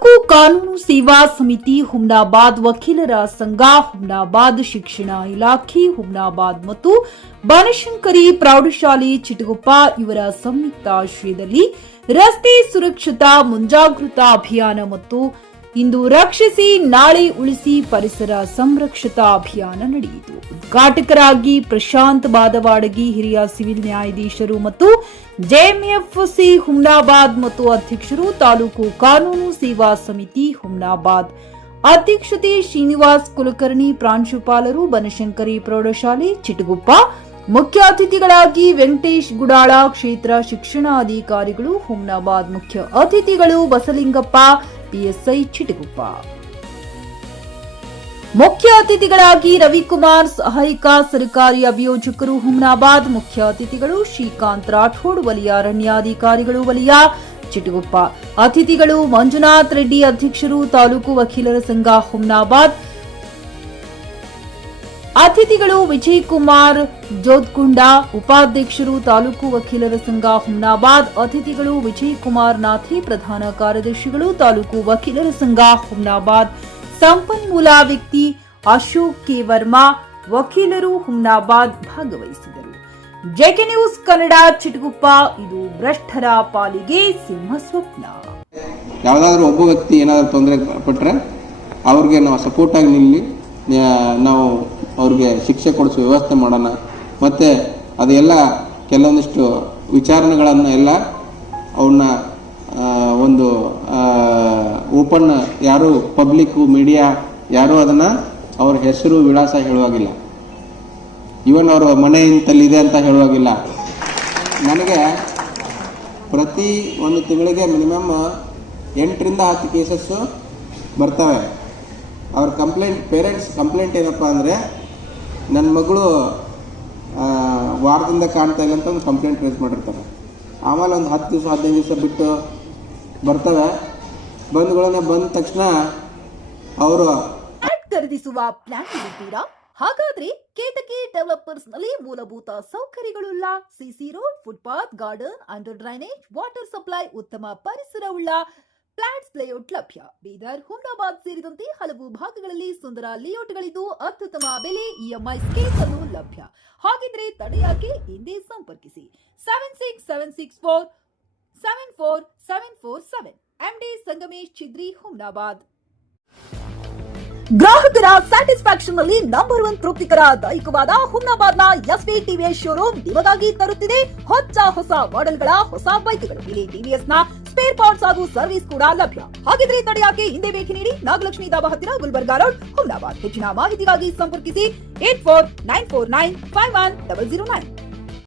ತಾಲೂಕು ಕಾನೂನು ಸೇವಾ ಸಮಿತಿ ಹುಮ್ನಾಬಾದ್, ವಕೀಲರ ಸಂಘ ಹುಮ್ನಾಬಾದ್, ಶಿಕ್ಷಣ ಇಲಾಖೆ ಹುಮ್ನಾಬಾದ್ ಮತ್ತು ಬನಶಂಕರಿ ಪ್ರೌಢಶಾಲೆ ಚಿಟಗುಪ್ಪ ಇವರ ಸಂಯುಕ್ತಾಶ್ರಯದಲ್ಲಿ ರಸ್ತೆ ಸುರಕ್ಷತಾ ಮುಂಜಾಗೃತಾ ಅಭಿಯಾನ ಮತ್ತು ಇಂದು ರಕ್ಷಿಸಿ ನಾಳೆ ಉಳಿಸಿ ಪರಿಸರ ಸಂರಕ್ಷತಾ ಅಭಿಯಾನ ನಡೆಯಿತು. ಉದ್ಘಾಟಕರಾಗಿ ಪ್ರಶಾಂತ್ ಬಾದವಾಡಗಿ, ಹಿರಿಯ ಸಿವಿಲ್ ನ್ಯಾಯಾಧೀಶರು ಮತ್ತು ಜೆಎಂಎಫ್ಸಿ ಹುಮ್ನಾಬಾದ್ ಮತ್ತು ಅಧ್ಯಕ್ಷರು, ತಾಲೂಕು ಕಾನೂನು ಸೇವಾ ಸಮಿತಿ ಹುಮ್ನಾಬಾದ್ ಅಧ್ಯಕ್ಷತೆ ಶ್ರೀನಿವಾಸ್ ಕುಲಕರ್ಣಿ, ಪ್ರಾಂಶುಪಾಲರು, ಬನಶಂಕರಿ ಪ್ರೌಢಶಾಲೆ ಚಿಟಗುಪ್ಪ, ಮುಖ್ಯ ಅತಿಥಿಗಳಾಗಿ ವೆಂಕಟೇಶ್ ಗುಡಾಳ, ಕ್ಷೇತ್ರ ಶಿಕ್ಷಣಾಧಿಕಾರಿಗಳು ಹುಮ್ನಾಬಾದ್, ಮುಖ್ಯ ಅತಿಥಿಗಳು ಬಸಲಿಂಗಪ್ಪ, ಪಿಎಸ್ಐ ಚಿಟಗುಪ್ಪ. ಮುಖ್ಯ ಅತಿಥಿಗಳಾಗಿ ರವಿಕುಮಾರ್, ಸಹಾಯಕ ಸರ್ಕಾರಿ ಅಭಿಯೋಜಕರು ಹುಮ್ನಾಬಾದ್, ಮುಖ್ಯ ಅತಿಥಿಗಳು ಶ್ರೀಕಾಂತ್ ರಾಠೋಡ್, ವಲಯ ಅರಣ್ಯಾಧಿಕಾರಿಗಳು ವಲಯ ಚಿಟಗುಪ್ಪ. ಅತಿಥಿಗಳು ಮಂಜುನಾಥ್ ರೆಡ್ಡಿ, ಅಧ್ಯಕ್ಷರು ತಾಲೂಕು ವಕೀಲರ ಸಂಘ ಹುಮ್ನಾಬಾದ್. ಅತಿಥಿಗಳು ವಿಜಯ್ ಕುಮಾರ್ ಜೋದ್ಕುಂಡ, ಉಪಾಧ್ಯಕ್ಷರು ತಾಲೂಕು ವಕೀಲರ ಸಂಘ ಹುಮ್ನಾಬಾದ್. ಅತಿಥಿಗಳು ವಿಜಯ್ ಕುಮಾರ್ ನಾಥಿ, ಪ್ರಧಾನ ಕಾರ್ಯದರ್ಶಿಗಳು ತಾಲೂಕು ವಕೀಲರ ಸಂಘ ಹುಮ್ನಾಬಾದ್. ಸಂಪನ್ಮೂಲ ವ್ಯಕ್ತಿ ಅಶೋಕ್ ಕೆ ವರ್ಮಾ, ವಕೀಲರು ಹುಮ್ನಾಬಾದ್ ಭಾಗವಹಿಸಿದರು. JK news Kannada, Chitguppa. ಇದು ಭ್ರಷ್ಟರ ಪಾಲಿಗೆ ಸಿಂಹ ಸ್ವಪ್ನ. ಯಾವುದಾದ್ರೂ ಒಬ್ಬ ವ್ಯಕ್ತಿ ಏನಾದರೂ ತೊಂದರೆ ಪಟ್ಟರೆ ಅವ್ರಿಗೆ ನಾವು ಸಪೋರ್ಟ್ ಆಗಿ ನಿಲ್ಲಿ, ನಾವು ಅವ್ರಿಗೆ ಶಿಕ್ಷೆ ಕೊಡಿಸೋ ವ್ಯವಸ್ಥೆ ಮಾಡೋಣ. ಮತ್ತು ಅದೆಲ್ಲ ಕೆಲವೊಂದಿಷ್ಟು ವಿಚಾರಣೆಗಳನ್ನು ಎಲ್ಲ ಅವನ್ನ ಒಂದು ಓಪನ್, ಯಾರು ಪಬ್ಲಿಕ್ಕು ಮೀಡಿಯಾ ಯಾರೂ ಅದನ್ನು ಅವ್ರ ಹೆಸರು ವಿಳಾಸ ಹೇಳುವಾಗಿಲ್ಲ, ಇವನ್ ಅವ್ರ ಮನೆ ಇಂತಲ್ಲಿದೆ ಅಂತ ಹೇಳುವಾಗಿಲ್ಲ. ನನಗೆ ಪ್ರತಿ ಒಂದು ತಿಂಗಳಿಗೆ ಮಿನಿಮಮ್ 8 ರಿಂದ 10 ಕೇಸಸ್ಸು ಬರ್ತವೆ. ಅವ್ರ ಕಂಪ್ಲೇಂಟ್, ಪೇರೆಂಟ್ಸ್ ಕಂಪ್ಲೇಂಟ್ ಏನಪ್ಪ ಅಂದರೆ, ನನ್ನ ಮಗಳು ವಾರದಿಂದ ಕಾಣ್ತಾ ಇಲ್ಲ ಅಂತ ಒಂದು ಕಂಪ್ಲೇಂಟ್ ರೇಸ್ ಮಾಡಿರ್ತಾರೆ. ಆಮೇಲೆ ಒಂದು 10 ದಿವಸ 15 ದಿವಸ ಬಿಟ್ಟು ಬರ್ತವೆ. ಬಂದ ತಕ್ಷಣ ಅವರು ಖರೀದಿಸುವ ಪ್ಲಾನ್ ಇರುತ್ತೀರಾ? ಹಾಗಾದ್ರೆ ಕೇತಕಿ ಡೆವಲಪರ್ಸ್ ನಲ್ಲಿ ಮೂಲಭೂತ ಸೌಕರ್ಯಗಳುಳ್ಳ CC road, footpath, garden, under drainage, water supply, ಉತ್ತಮ ಪರಿಸರವುಳ್ಳ ಫ್ಲಾಟ್ಸ್ ಲೇಔಟ್ ಲಭ್ಯ. ಬೀದರ್, ಹುಮ್ನಾಬಾದ್ ಸೇರಿದಂತೆ ಹಲವು ಭಾಗಗಳಲ್ಲಿ ಸುಂದರ ಲೇಔಟ್ಗಳಿದ್ದು ಅತ್ಯುತ್ತಮ ಬೆಲೆ, ಇಎಂಐ ಸ್ಕೀಮ್ಸ್ ಅನ್ನು ಲಭ್ಯ. ಹಾಗಿದ್ರೆ ತಡೆಯಾಕೆ? ಹಿಂದೆ ಸಂಪರ್ಕಿಸಿ 7676474747. ಎಂಡಿ ಸಂಗಮೇಶ್ ಚಿದ್ರಿ, ಹುಮ್ನಾಬಾದ್. ಗ್ರಾಹಕರ ಸ್ಯಾಟಿಸ್ಫ್ಯಾಕ್ಷನ್ ನಲ್ಲಿ ನಂಬರ್ 1 ತೃಪ್ತಿಕರ ದೈಹಿಕವಾದ ಹುಮ್ನಾಬಾದ್ನ ಎಸ್ವಿ ಟಿವಿಎಸ್ ಶೋರೂಮ್ ನಿಮಗಾಗಿ ತರುತ್ತಿದೆ ಹೊಸ ಮಾಡೆಲ್ಗಳ ಹೊಸ ಬೈಕ್ಗಳು. ಇಲ್ಲಿ ಟಿವಿಎಸ್ ನ ಸ್ಪೇರ್ ಪಾರ್ಟ್ಸ್ ಹಾಗೂ ಸರ್ವಿಸ್ ಕೂಡ ಲಭ್ಯ. ಹಾಗಿದ್ರೆ ತಡೆಯಾಕೆ? ಹಿಂದೆ ಭೇಟಿ ನೀಡಿ, ನಾಗಲಕ್ಷ್ಮಿ ಧಾಬಾ ಹತ್ತಿರ, ಗುಲ್ಬರ್ಗಾ ರೋಡ್, ಹುಮ್ನಾಬಾದ್. ಹೆಚ್ಚಿನ ಮಾಹಿತಿಗಾಗಿ ಸಂಪರ್ಕಿಸಿ 8494951009.